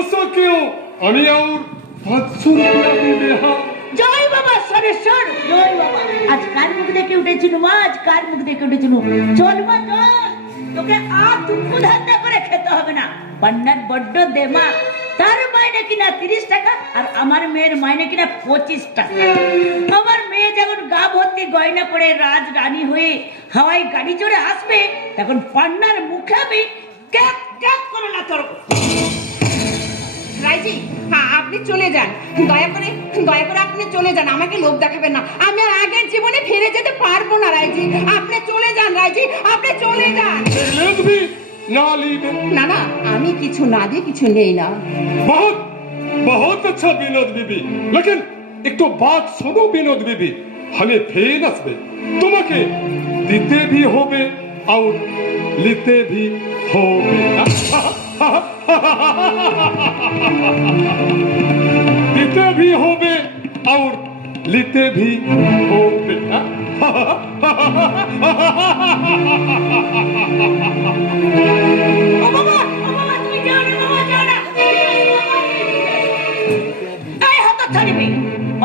ऐसा क्यों? আমি और 500 रुपया भी दे। हाँ জয় বাবা সরেশ্বর, জয় বাবা। আজ কার মুখ দেখে উঠেছিল মা, আজ কার মুখ দেখে উঠেছিল? চল মা চল, তোকে আর দুঃখ ধান্দা করে খেতে হবে না। পান্নার বড্ড দেমা, তার মাইনে কিনা 30 টাকা আর আমার মেয়ের মাইনে কিনা 25 টাকা। আমার মেয়ে যখন গা ভর্তি গয়না পরে রাজ রানী হয়ে হাওয়াই গাড়ি চড়ে আসবে, তখন পান্নার মুখে আমি ক্যাক ক্যাক করে না তোর। রাইজি, আপনি চলে যান, দয়া করে আপনি চলে যান, আমাকে লোভ দেখাবেন না। আমি আগের জীবনে ফিরে যেতে পারবো না রাইজি, আপনি চলে যান রাইজি, আপনি চলে যান। विनोद भी ना लीजिए। না না, আমি কিছু না দিয়ে কিছু নেই না। बहुत बहुत अच्छा विनोद बीबी, लेकिन एक तो बात सुनो विनोद बीबी, हमें फेन আসবে তোমাকে দিতে भी হবে और লিতে भी হবে। দিতে भी হবে और লিতে भी হবে। ও বাবা, তুমি যাও না বাবা, যাও না। এই হতচ্ছাড়ি মেয়ে,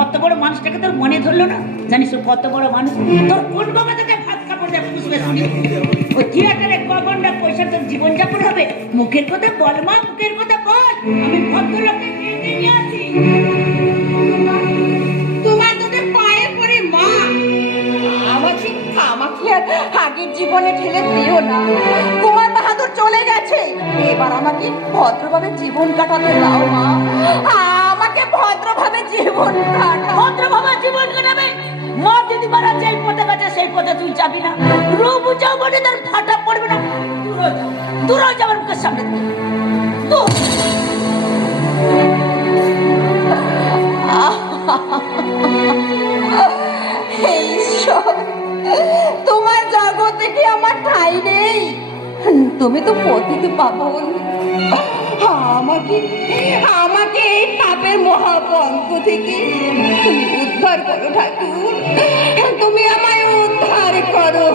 অত বড় মানুষটাকে তোর মনে ধরলো না? জানিস ও কত বড় মানুষ? তোর কোন বাবা তোকে ভাত কাপড় দিয়ে পুষবে? ওই থিয়েটারে গভর্নর পয়সা তোর জীবনযাপন হবে? মুখের কথা বল মা, মুখের কথা বল। আমি ভদ্রলোককে নিয়ে আসি। তোমার তোকে পায়ে পড়ে মা, আমাকে আমাকে আর আগের জীবনে ঠেলে দিও না। কুমার বাহাদুর চলে গেছে, এবার আমাকে ভদ্রভাবে জীবন কাটাতে দাও মা, আমাকে ভদ্রভাবে জীবন ভদ্রভাবে জীবন কাটাবে? মা যদি মারা যেই পথে গেছে সেই পথে তুই যাবি না? রূপ যাও বলে তার ফাটা পড়বে না? দূর হয়ে যাবার মুখের সামনে থেকে। তোমার জগতে কি আমার ঠাঁই নেই? তুমি তো পতিত পাবন, আমাকে আমাকে এই পাপের মহাপঙ্ক থেকে তুমি উদ্ধার করো ঠাকুর, তুমি আমায় উদ্ধার করো।